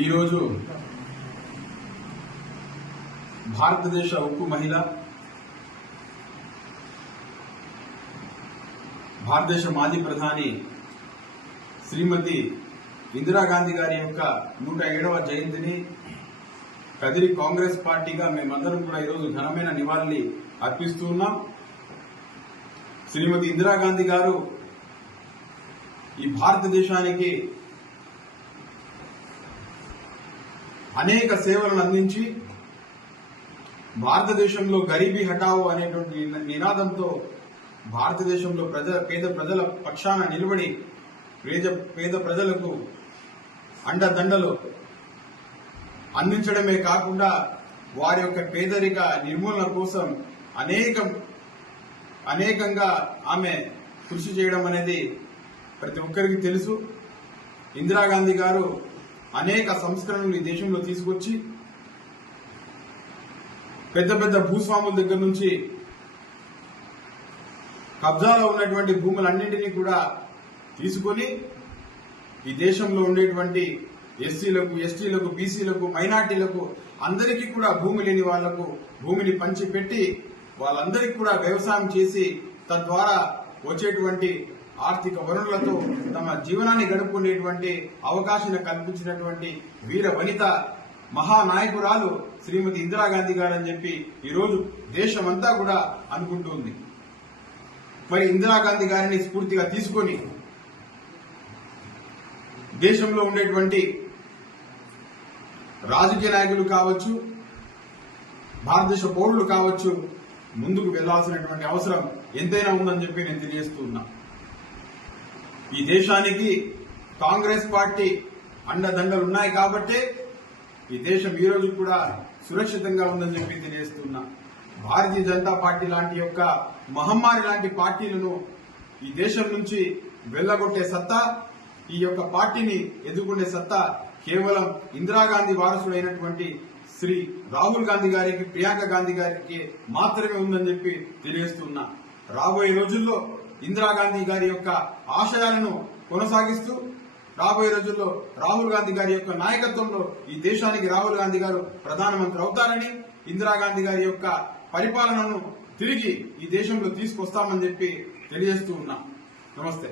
ఈరోజు భారతదేశ ఉక్కు మహిళ భారతదేశ మాజీ ప్రధాని శ్రీమతి ఇందిరాగాంధీ గారి యొక్క నూట ఏడవ జయంతిని కదిరి కాంగ్రెస్ పార్టీగా మేమందరం కూడా ఈరోజు ఘనమైన నివాళులు అర్పిస్తూ ఉన్నాం. శ్రీమతి ఇందిరాగాంధీ గారు ఈ భారతదేశానికి అనేక సేవలను అందించి భారతదేశంలో గరీబీ హటావో అనేటువంటి నినాదంతో భారతదేశంలో ప్రజల పేద ప్రజల పక్షాన నిలబడి పేద పేద ప్రజలకు అండదండలు అందించడమే కాకుండా వారి యొక్క పేదరిక నిర్మూలన కోసం అనేక అనేకంగా ఆమె కృషి చేయడం అనేది ప్రతి ఒక్కరికి తెలుసు. ఇందిరాగాంధీ గారు అనేక సంస్కరణలు ఈ దేశంలో తీసుకొచ్చి పెద్ద పెద్ద భూస్వాముల దగ్గర నుంచి కబ్జాలో ఉన్నటువంటి భూములన్నింటినీ కూడా తీసుకొని ఈ దేశంలో ఉండేటువంటి ఎస్సీలకు ఎస్టీలకు బీసీలకు మైనార్టీలకు అందరికీ కూడా భూమి లేని వాళ్ళకు భూమిని పంచిపెట్టి వాళ్ళందరికీ కూడా వ్యవసాయం చేసి తద్వారా వచ్చేటువంటి ఆర్థిక వనరులతో తమ జీవనాన్ని గడుపుకునేటువంటి అవకాశాన్ని కల్పించినటువంటి వీర వనిత మహానాయకురాలు శ్రీమతి ఇందిరాగాంధీ గారు అని చెప్పి ఈరోజు దేశమంతా కూడా అనుకుంటుంది మరి ఇందిరాగాంధీ గారిని స్ఫూర్తిగా తీసుకొని దేశంలో ఉండేటువంటి రాజకీయ నాయకులు కావచ్చు భారతదేశ పౌరులు కావచ్చు ముందుకు వెళ్ళాల్సినటువంటి అవసరం ఎంతైనా ఉందని చెప్పి నేను తెలియజేస్తూ ఉన్నా. ఈ దేశానికి కాంగ్రెస్ పార్టీ అండదండలు ఉన్నాయి కాబట్టే ఈ దేశం ఈ రోజు కూడా సురక్షితంగా ఉందని చెప్పి తెలియజేస్తున్నా భారతీయ జనతా పార్టీ లాంటి యొక్క మహమ్మారి లాంటి పార్టీలను ఈ దేశం నుంచి వెళ్ళగొట్టే సత్తా ఈ యొక్క పార్టీని ఎదుర్కొనే సత్తా కేవలం ఇందిరాగాంధీ వారసుడైనటువంటి శ్రీ రాహుల్ గాంధీ గారికి ప్రియాంక గాంధీ గారికి మాత్రమే ఉందని చెప్పి తెలియజేస్తున్నా. రాబోయే రోజుల్లో ఇందిరాగాంధీ గారి యొక్క ఆశయాలను కొనసాగిస్తూ రాబోయే రోజుల్లో రాహుల్ గాంధీ గారి యొక్క నాయకత్వంలో ఈ దేశానికి రాహుల్ గాంధీ గారు ప్రధానమంత్రి అవుతారని ఇందిరాగాంధీ గారి యొక్క పరిపాలనను తిరిగి ఈ దేశంలో తీసుకొస్తామని చెప్పి తెలియజేస్తూ ఉన్నా. నమస్తే.